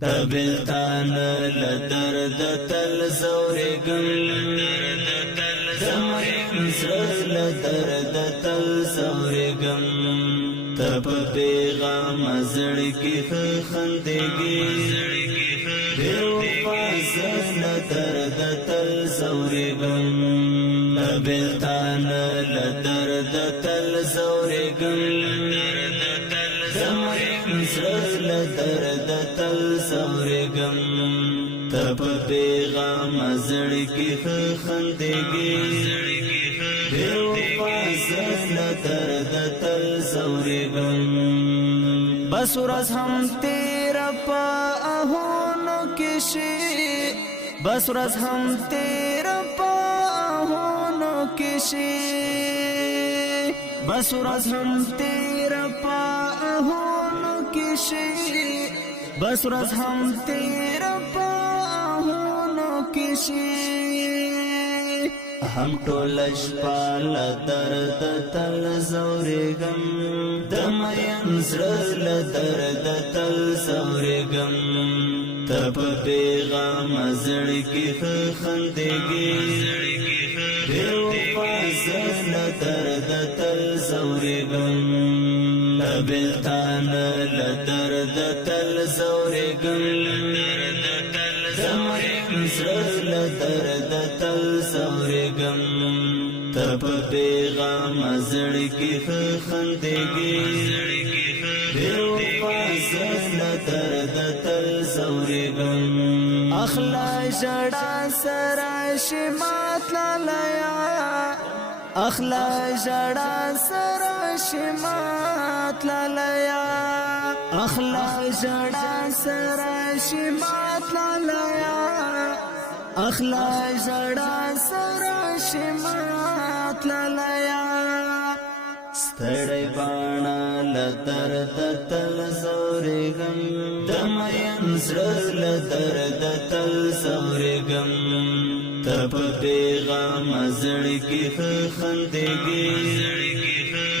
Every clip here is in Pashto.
دبلتان لدرد تل زورگم دمرین سر لدرد تل زورگم تب پیغام زڑکی خندگی دیو پاسر لدرد تل زورگم دبلتان لدرد تل زورگم سر لدرد تل زورگم تب پیغام زڑکی خندگی دیو پاسر لدرد تل زورگم بس ورځ هم تیرا پا اهونو کشی بس ورځ هم تیرا پا اهونو کشی بس ورځ هم تیرا پا اهونو کشی بس ورځ هم تیرا پا اهونو کشی هم ټول شپه لدرد تل زورگم دمین زړه لدرد تل زورگم تب پیغام زړکی خندگی دیو پاسر لدرد تل زورگم دبلتان لدرد تل زورگم دمرین سر لدرد تل زورگم تب پیغام زڑکی خندگی دیو پاسر لدرد تل زورگم اخلا جڑا سراشمات لالیا اخلا جڑا سراشمات لالیا اخلا جڑا سراشمات لالیا اخلا جڑا سراشمات لالیا ستړی باڼه لدرد تل زورگم دمین زړه لدرد تل زورگم تب پیغام زړکی خندگی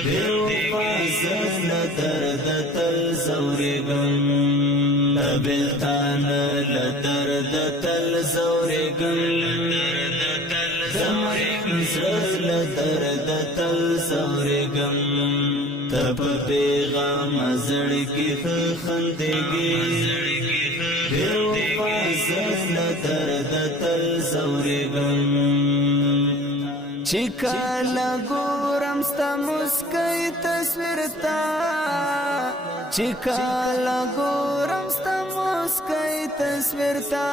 دیو پاسر لدرد تل زورگم دبلتان لدرد تل زورگم دمرین زړه لدرد تل زورگم تب پیغام زړکی خندگی دیو پاسر لدرد تل زورگم چکالا گورم ستا مسکی تصویر تا چکالا گورم ستا مسکی تصویر تا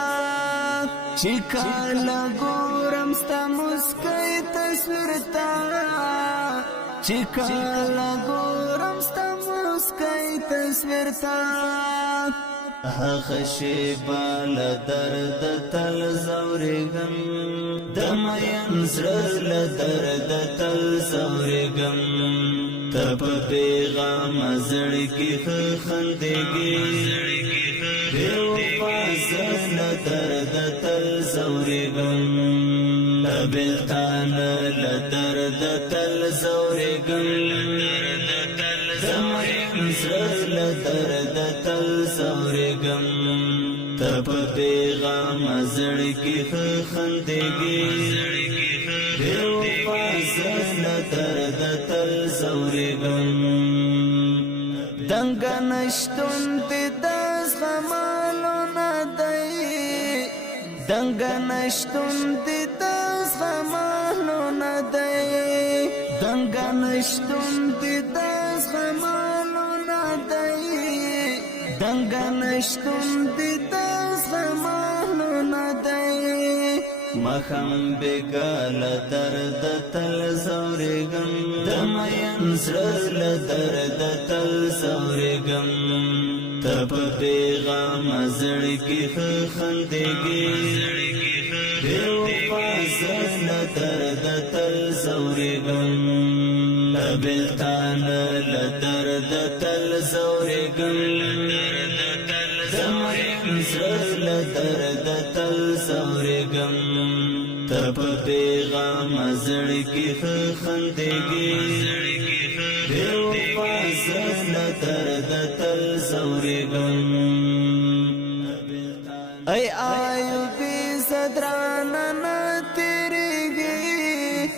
چکالا گورم ستا مسکی تصویر تا چکالا گورم ستا مسکی تصویر تا خشیبا لدرد تل زورگم دمین زړه لدرد تل زورگم تب پیغام زړکی خندگی دیو پاسر لدرد تل زورگم دبلتان لدرد تل زورگم دمین زړه لدرد تل زورگم تب پیغام زړکی خندگی دیو پاسر لدرد تل زورگم دنګ نشتون دې د زغمالو نه دی دنګ نشتون دې د زغمالو نه دی دنګ نشتون دې د زغمالو نه دی دنګ نشتون دې د زغمالو نه دی مخم بگال درد تل زورگم دمین زړه لدرد تل زورگم تب پیغام زړکی خندگی دیو پاسر لدرد تل زورگم دبلتان لدرد تل زورگم دمرین زړه لدرد تل زورگم تب پیغام زړکی خندگی دیو پاسر لدرد تل زورگم ای آیوبی صدرانا نا تیریگی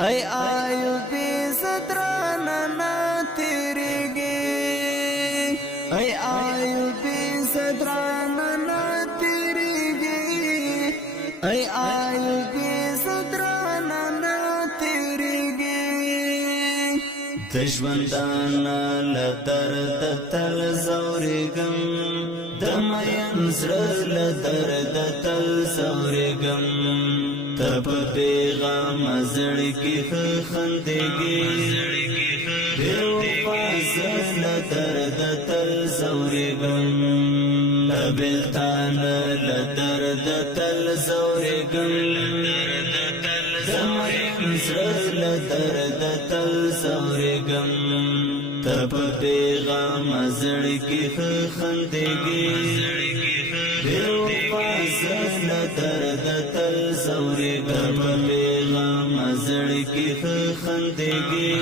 ای آیوبی صدرانا نا تیریگی ای آیوبی صدرانا نا تیریگی ای آیوبی صدرانا نا تیریگی دشمندانا لدرد تل زورگم دمین زر لدرد تل زورگم تب پیغام زړګي خندګي دیو پاس لدرد تل زورگم تبلتان لدرد تل زورگم دمین زر لدرد تل زورگم تب پیغام زړګي خندګي دیو پاس لدرد تل زورگم پیغام زړګي خندګي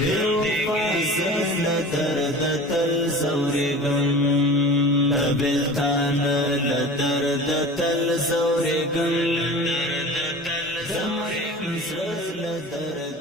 دیو پاس لدرد تل زورگم تبلتان لدرد تل زورگم زمین زر لدرد